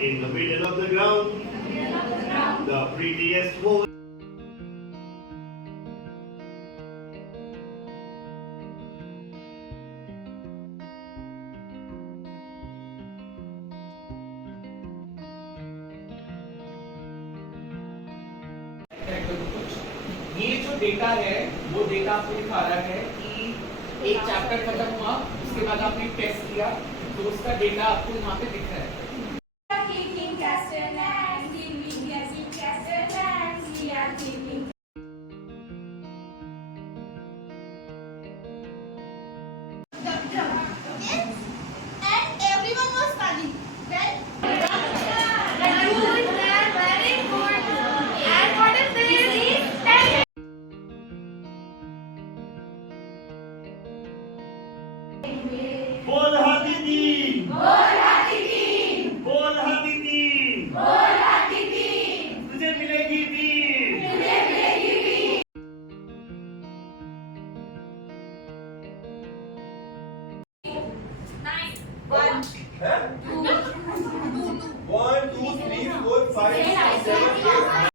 In the middle of the ground, the prettiest hole. ये जो data है वो डेटा आपको दिखा रहा है कि एक चैप्टर खत्म हुआ, उसके बाद आपने टेस्ट किया, तो उसका डेटा आपको यहाँ पे दिख रहा है। बोल हाथी तीन, बोल हाथी तीन, बोल हाथी तीन, बोल हाथी तीन, तुझे मिलेगी तीन, तुझे मिलेगी तीन। 9 1 2 1 2 3 4 5 6 7 8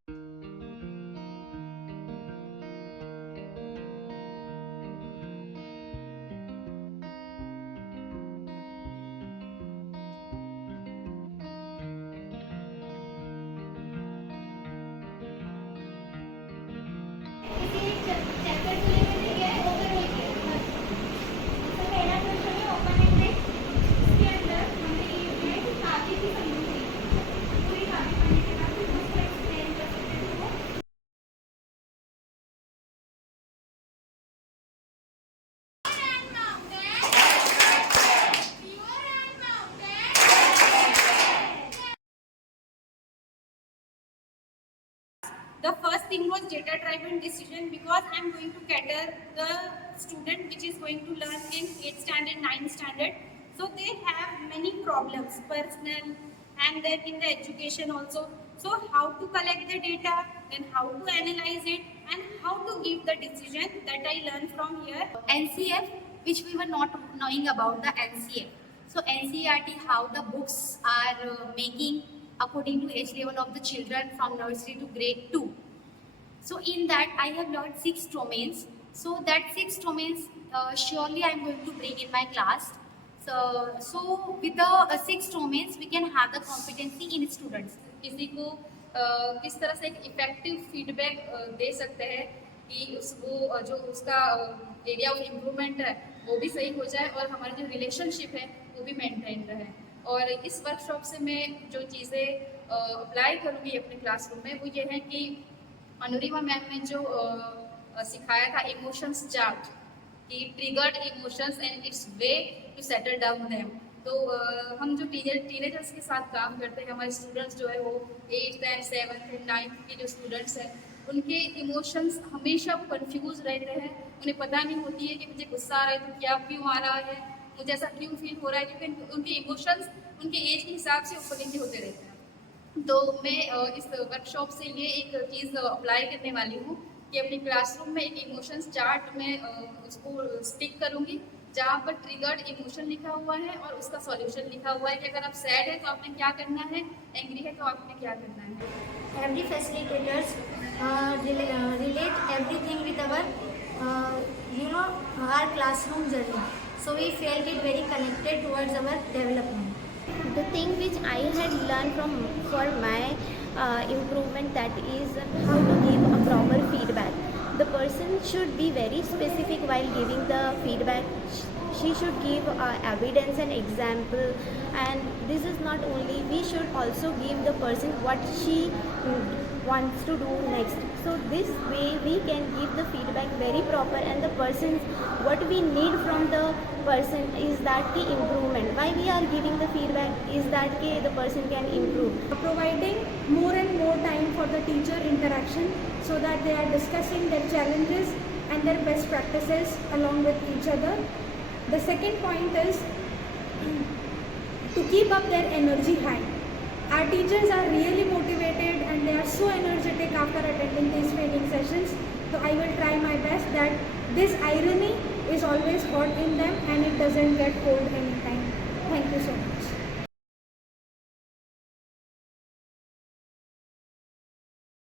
The first thing was data driven decision, because I am going to cater the student which is going to learn in 8th standard, 9th standard. So they have many problems, personal and then in the education also. So how to collect the data, then how to analyze it, and how to give the decision that I learned from here. NCF, which we were not knowing about the NCF. So NCERT, how the books are making according to age level of the children from nursery to grade 2. So in that I have learned 6 domains. So that 6 domains surely I am going to bring in my class. So with the 6 domains we can have the competency in students. किसी को किस तरह से एक effective feedback दे सकते हैं कि वो जो उसका एरिया ऑफ इम्प्रूवमेंट है वो भी सही हो जाए और हमारी जो रिलेशनशिप है वो भी मेंटेन रहे। और इस वर्कशॉप से मैं जो चीज़ें अप्लाई करूँगी अपने क्लासरूम में वो ये है कि अनुरिमा मैम ने जो सिखाया था इमोशंस चार्ट, कि triggered emotions and it's way to settle down them. तो हम जो टीनेजर्स के साथ काम करते हैं, हमारे स्टूडेंट्स जो है वो 8th and 7th and 9th के जो स्टूडेंट्स हैं उनके इमोशंस हमेशा कंफ्यूज रहते हैं। उन्हें पता नहीं होती है कि मुझे गुस्सा आ रहा है तो क्या क्यों आ रहा है, मुझे ऐसा क्यों फील हो रहा है, क्योंकि उनके इमोशंस उनके एज के हिसाब से उपलब्ध होते रहते हैं। तो मैं इस वर्कशॉप से ये एक चीज़ अप्लाई करने वाली हूँ कि अपनी क्लासरूम में एक इमोशंस चार्ट में उसको स्टिक करूँगी, जहाँ पर ट्रिगर्ड इमोशन लिखा हुआ है और उसका सॉल्यूशन लिखा हुआ है कि अगर आप सैड है तो आपने क्या करना है, एंग्री है तो आपने क्या करना है। Every facilitators relate everything with our our classroom journey. So we felt it very connected towards our development. The thing which I had learned for my improvement, that is how to give a proper feedback. The person should be very specific while giving the feedback. She should give evidence and example, and this is not only, we should also give the person what she wants to do next. So this way we can give the feedback very proper, and the person, what we need from the person is that the improvement. Why we are giving the feedback is that the person can improve. Providing more and more time for the teacher interaction so that they are discussing their challenges and their best practices along with each other. The second point is to keep up their energy high. Our teachers are really motivated and they are so energetic after attending these training sessions. So I will try my best that this irony is always hot in them and it doesn't get cold anytime. Thank you so much.